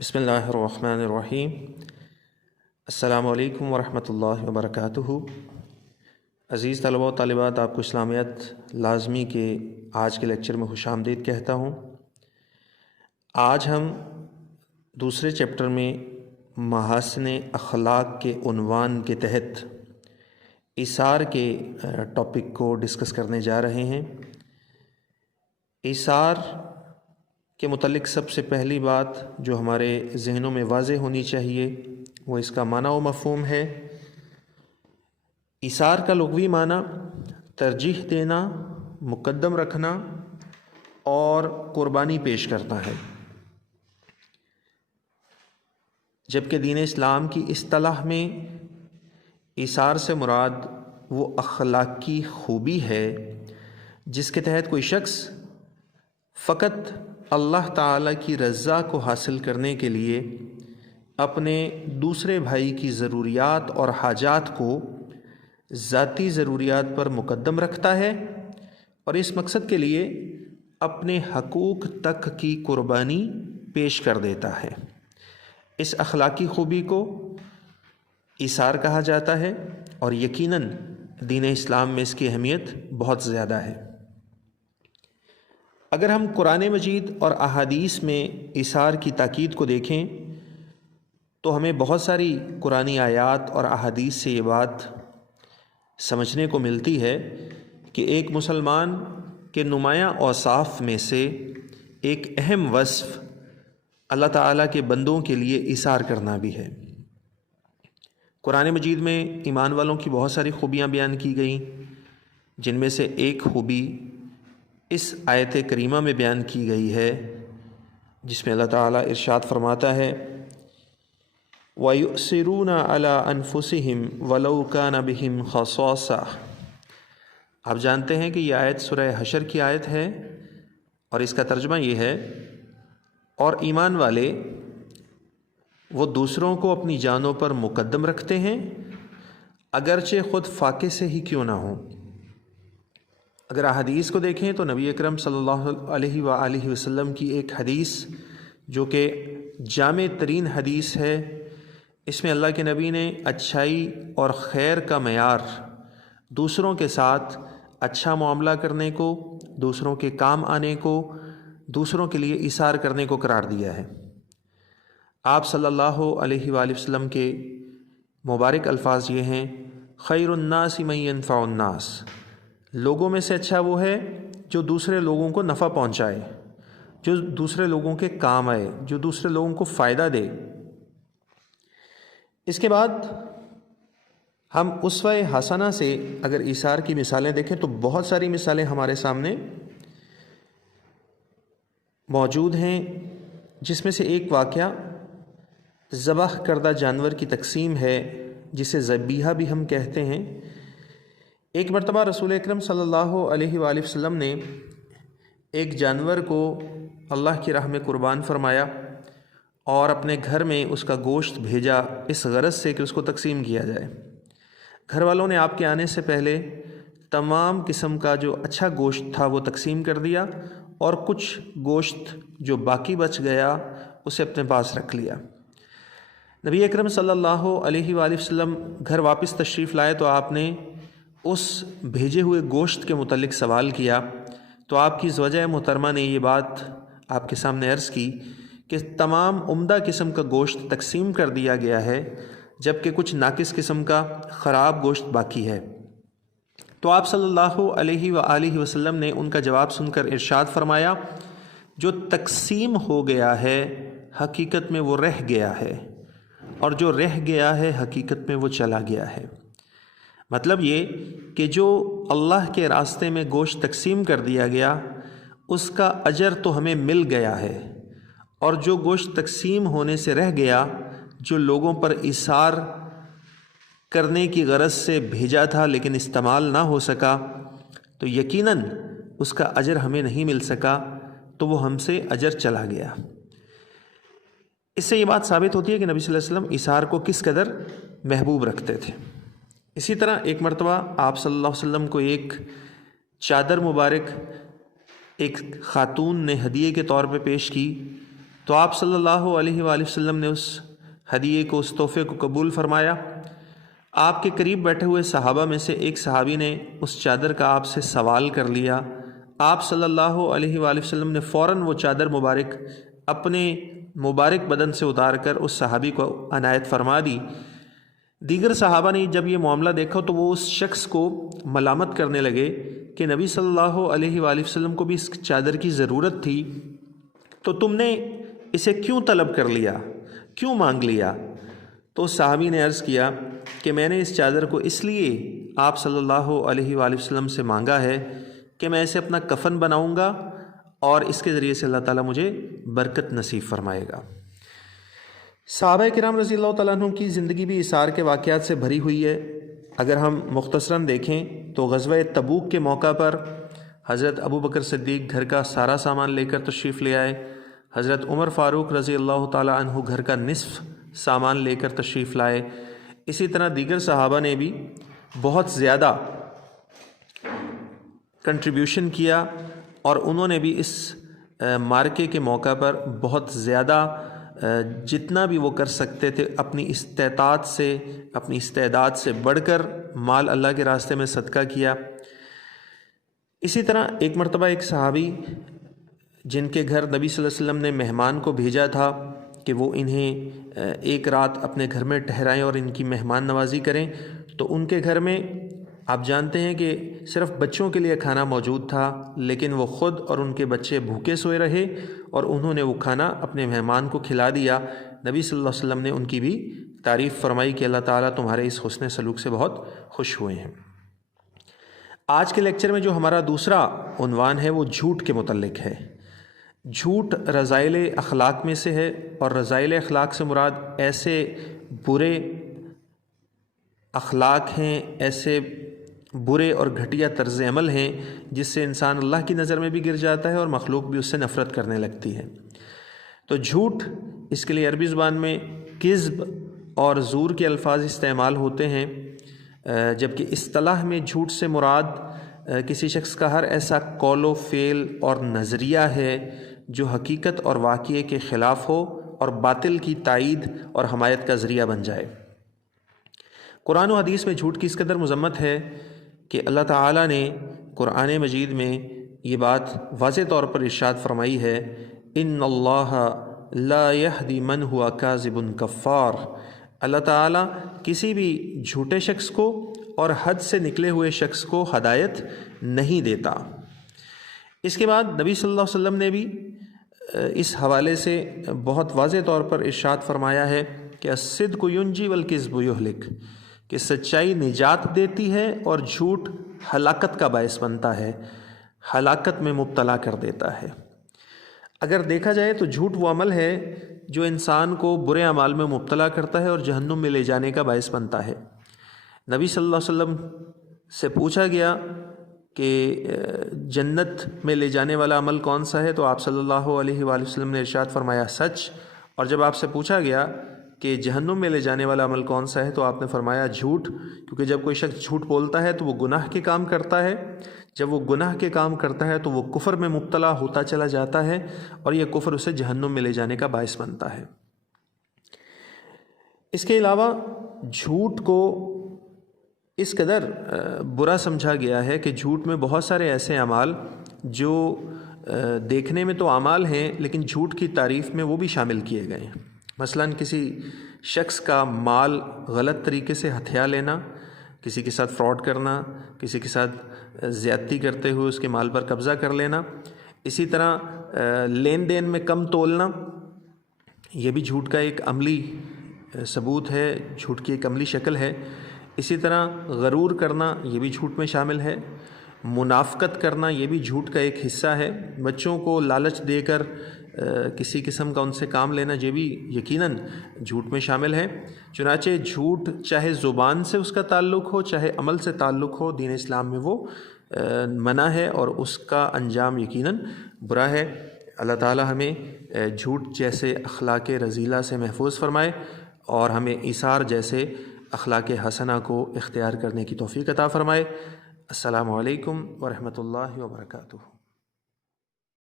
بسم اللہ الرحمن الرحیم۔ السلام علیکم ورحمۃ اللہ وبرکاتہ۔ عزیز طلباء و طالبات، آپ کو اسلامیات لازمی کے آج کے لیکچر میں خوش آمدید کہتا ہوں۔ آج ہم دوسرے چیپٹر میں محاسن اخلاق کے عنوان کے تحت ایثار کے ٹاپک کو ڈسکس کرنے جا رہے ہیں۔ ایثار کے متعلق سب سے پہلی بات جو ہمارے ذہنوں میں واضح ہونی چاہیے وہ اس کا معنی و مفہوم ہے۔ ایثار کا لغوی معنی ترجیح دینا، مقدم رکھنا اور قربانی پیش کرنا ہے، جبکہ دین اسلام کی اصطلاح میں ایثار سے مراد وہ اخلاقی خوبی ہے جس کے تحت کوئی شخص فقط اللہ تعالیٰ کی رضا کو حاصل کرنے کے لیے اپنے دوسرے بھائی کی ضروریات اور حاجات کو ذاتی ضروریات پر مقدم رکھتا ہے اور اس مقصد کے لیے اپنے حقوق تک کی قربانی پیش کر دیتا ہے۔ اس اخلاقی خوبی کو ایثار کہا جاتا ہے اور یقیناً دین اسلام میں اس کی اہمیت بہت زیادہ ہے۔ اگر ہم قرآن مجید اور احادیث میں ایثار کی تاکید کو دیکھیں تو ہمیں بہت ساری قرآنی آیات اور احادیث سے یہ بات سمجھنے کو ملتی ہے کہ ایک مسلمان کے نمایاں اوصاف میں سے ایک اہم وصف اللہ تعالیٰ کے بندوں کے لیے ایثار کرنا بھی ہے۔ قرآن مجید میں ایمان والوں کی بہت ساری خوبیاں بیان کی گئیں، جن میں سے ایک خوبی اس آیت کریمہ میں بیان کی گئی ہے جس میں اللہ تعالیٰ ارشاد فرماتا ہے وَيُؤْثِرُونَ عَلَىٰ أَنفُسِهِمْ وَلَوْ كَانَ بِهِمْ خَصَاصَةٌ۔ آپ جانتے ہیں کہ یہ آیت سورہ حشر کی آیت ہے اور اس کا ترجمہ یہ ہے، اور ایمان والے وہ دوسروں کو اپنی جانوں پر مقدم رکھتے ہیں اگرچہ خود فاقے سے ہی کیوں نہ ہوں۔ اگر احادیث کو دیکھیں تو نبی اکرم صلی اللہ علیہ وآلہ وسلم کی ایک حدیث جو کہ جامع ترین حدیث ہے، اس میں اللہ کے نبی نے اچھائی اور خیر کا معیار، دوسروں کے ساتھ اچھا معاملہ کرنے کو، دوسروں کے کام آنے کو، دوسروں کے لیے ایثار کرنے کو قرار دیا ہے۔ آپ صلی اللہ علیہ وآلہ وسلم کے مبارک الفاظ یہ ہیں، خیر الناس من ينفع الناس، لوگوں میں سے اچھا وہ ہے جو دوسرے لوگوں کو نفع پہنچائے، جو دوسرے لوگوں کے کام آئے، جو دوسرے لوگوں کو فائدہ دے۔ اس کے بعد ہم اسوہ حسنہ سے اگر ایثار کی مثالیں دیکھیں تو بہت ساری مثالیں ہمارے سامنے موجود ہیں، جس میں سے ایک واقعہ ذبح کردہ جانور کی تقسیم ہے جسے ذبیحہ بھی ہم کہتے ہیں۔ ایک مرتبہ رسول اکرم صلی اللہ علیہ وآلہ وسلم نے ایک جانور کو اللہ کی راہ میں قربان فرمایا اور اپنے گھر میں اس کا گوشت بھیجا اس غرض سے کہ اس کو تقسیم کیا جائے۔ گھر والوں نے آپ کے آنے سے پہلے تمام قسم کا جو اچھا گوشت تھا وہ تقسیم کر دیا اور کچھ گوشت جو باقی بچ گیا اسے اپنے پاس رکھ لیا۔ نبی اکرم صلی اللہ علیہ وآلہ وسلم گھر واپس تشریف لائے تو آپ نے اس بھیجے ہوئے گوشت کے متعلق سوال کیا تو آپ کی زوجہ محترمہ نے یہ بات آپ کے سامنے عرض کی کہ تمام عمدہ قسم کا گوشت تقسیم کر دیا گیا ہے جبکہ کچھ ناقص قسم کا خراب گوشت باقی ہے۔ تو آپ صلی اللہ علیہ وآلہ وسلم نے ان کا جواب سن کر ارشاد فرمایا، جو تقسیم ہو گیا ہے حقیقت میں وہ رہ گیا ہے، اور جو رہ گیا ہے حقیقت میں وہ چلا گیا ہے۔ مطلب یہ کہ جو اللہ کے راستے میں گوشت تقسیم کر دیا گیا اس کا اجر تو ہمیں مل گیا ہے، اور جو گوشت تقسیم ہونے سے رہ گیا، جو لوگوں پر ایثار کرنے کی غرض سے بھیجا تھا لیکن استعمال نہ ہو سکا، تو یقیناً اس کا اجر ہمیں نہیں مل سکا، تو وہ ہم سے اجر چلا گیا۔ اس سے یہ بات ثابت ہوتی ہے کہ نبی صلی اللہ علیہ وسلم ایثار کو کس قدر محبوب رکھتے تھے۔ اسی طرح ایک مرتبہ آپ صلی اللہ علیہ وسلم کو ایک چادر مبارک ایک خاتون نے ہدیے کے طور پہ پیش کی تو آپ صلی اللہ علیہ وآلہ وسلم نے اس ہدیے کو، اس تحفے کو قبول فرمایا۔ آپ کے قریب بیٹھے ہوئے صحابہ میں سے ایک صحابی نے اس چادر کا آپ سے سوال کر لیا۔ آپ صلی اللہ علیہ وآلہ وسلم نے فوراً وہ چادر مبارک اپنے مبارک بدن سے اتار کر اس صحابی کو عنایت فرما دی۔ دیگر صحابہ نے جب یہ معاملہ دیکھا تو وہ اس شخص کو ملامت کرنے لگے کہ نبی صلی اللہ علیہ وآلہ وسلم کو بھی اس چادر کی ضرورت تھی، تو تم نے اسے کیوں طلب کر لیا، کیوں مانگ لیا؟ تو صحابی نے عرض کیا کہ میں نے اس چادر کو اس لیے آپ صلی اللہ علیہ وآلہ وسلم سے مانگا ہے کہ میں اسے اپنا کفن بناؤں گا اور اس کے ذریعے سے اللہ تعالیٰ مجھے برکت نصیب فرمائے گا۔ صحابہ کرام رضی اللہ تعالیٰ عنہ کی زندگی بھی اثار کے واقعات سے بھری ہوئی ہے۔ اگر ہم مختصراً دیکھیں تو غزوہ تبوک کے موقع پر حضرت ابو بکر صدیق گھر کا سارا سامان لے کر تشریف لے آئے، حضرت عمر فاروق رضی اللہ تعالیٰ عنہ گھر کا نصف سامان لے کر تشریف لائے۔ اسی طرح دیگر صحابہ نے بھی بہت زیادہ کنٹریبیوشن کیا اور انہوں نے بھی اس مارکے کے موقع پر بہت زیادہ جتنا بھی وہ کر سکتے تھے اپنی استعداد سے بڑھ کر مال اللہ کے راستے میں صدقہ کیا۔ اسی طرح ایک مرتبہ ایک صحابی جن کے گھر نبی صلی اللہ علیہ وسلم نے مہمان کو بھیجا تھا کہ وہ انہیں ایک رات اپنے گھر میں ٹھہرائیں اور ان کی مہمان نوازی کریں، تو ان کے گھر میں آپ جانتے ہیں کہ صرف بچوں کے لیے کھانا موجود تھا، لیکن وہ خود اور ان کے بچے بھوکے سوئے رہے اور انہوں نے وہ کھانا اپنے مہمان کو کھلا دیا۔ نبی صلی اللہ علیہ وسلم نے ان کی بھی تعریف فرمائی کہ اللہ تعالیٰ تمہارے اس حسن سلوک سے بہت خوش ہوئے ہیں۔ آج کے لیکچر میں جو ہمارا دوسرا عنوان ہے وہ جھوٹ کے متعلق ہے۔ جھوٹ رذائل اخلاق میں سے ہے، اور رذائل اخلاق سے مراد ایسے برے اخلاق ہیں، ایسے برے اور گھٹیا طرز عمل ہیں جس سے انسان اللہ کی نظر میں بھی گر جاتا ہے اور مخلوق بھی اس سے نفرت کرنے لگتی ہے۔ تو جھوٹ، اس کے لیے عربی زبان میں کذب اور زور کے الفاظ استعمال ہوتے ہیں، جبکہ اصطلاح میں جھوٹ سے مراد کسی شخص کا ہر ایسا قول و فعل اور نظریہ ہے جو حقیقت اور واقعے کے خلاف ہو اور باطل کی تائید اور حمایت کا ذریعہ بن جائے۔ قرآن و حدیث میں جھوٹ کی اس قدر مذمت ہے کہ اللہ تعالیٰ نے قرآن مجید میں یہ بات واضح طور پر ارشاد فرمائی ہے، ان اللہ لا یہدی من ہوا کاذب کفار۔ اللہ تعالیٰ کسی بھی جھوٹے شخص کو اور حد سے نکلے ہوئے شخص کو ہدایت نہیں دیتا۔ اس کے بعد نبی صلی اللہ علیہ وسلم نے بھی اس حوالے سے بہت واضح طور پر ارشاد فرمایا ہے کہ الصدق ینجی والکذب یہلک، کہ سچائی نجات دیتی ہے اور جھوٹ ہلاکت کا باعث بنتا ہے، ہلاکت میں مبتلا کر دیتا ہے۔ اگر دیکھا جائے تو جھوٹ وہ عمل ہے جو انسان کو برے اعمال میں مبتلا کرتا ہے اور جہنم میں لے جانے کا باعث بنتا ہے۔ نبی صلی اللہ علیہ وسلم سے پوچھا گیا کہ جنت میں لے جانے والا عمل کون سا ہے، تو آپ صلی اللہ علیہ وآلہ وسلم نے ارشاد فرمایا سچ، اور جب آپ سے پوچھا گیا کہ جہنم میں لے جانے والا عمل کون سا ہے تو آپ نے فرمایا جھوٹ، کیونکہ جب کوئی شخص جھوٹ بولتا ہے تو وہ گناہ کے کام کرتا ہے، جب وہ گناہ کے کام کرتا ہے تو وہ کفر میں مبتلا ہوتا چلا جاتا ہے اور یہ کفر اسے جہنم میں لے جانے کا باعث بنتا ہے۔ اس کے علاوہ جھوٹ کو اس قدر برا سمجھا گیا ہے کہ جھوٹ میں بہت سارے ایسے اعمال جو دیکھنے میں تو اعمال ہیں لیکن جھوٹ کی تعریف میں وہ بھی شامل کیے گئے ہیں۔ مثلاً کسی شخص کا مال غلط طریقے سے ہتھیا لینا، کسی کے ساتھ فراڈ کرنا، کسی کے ساتھ زیادتی کرتے ہوئے اس کے مال پر قبضہ کر لینا، اسی طرح لین دین میں کم تولنا، یہ بھی جھوٹ کا ایک عملی ثبوت ہے، جھوٹ کی ایک عملی شکل ہے۔ اسی طرح غرور کرنا یہ بھی جھوٹ میں شامل ہے، منافقت کرنا یہ بھی جھوٹ کا ایک حصہ ہے، بچوں کو لالچ دے کر کسی قسم کا ان سے کام لینا یہ بھی یقیناً جھوٹ میں شامل ہے۔ چنانچہ جھوٹ چاہے زبان سے اس کا تعلق ہو چاہے عمل سے تعلق ہو، دین اسلام میں وہ منع ہے اور اس کا انجام یقیناً برا ہے۔ اللہ تعالی ہمیں جھوٹ جیسے اخلاق رذیلہ سے محفوظ فرمائے اور ہمیں ایثار جیسے اخلاق حسنہ کو اختیار کرنے کی توفیق عطا فرمائے۔ السلام علیکم ورحمۃ اللہ وبرکاتہ۔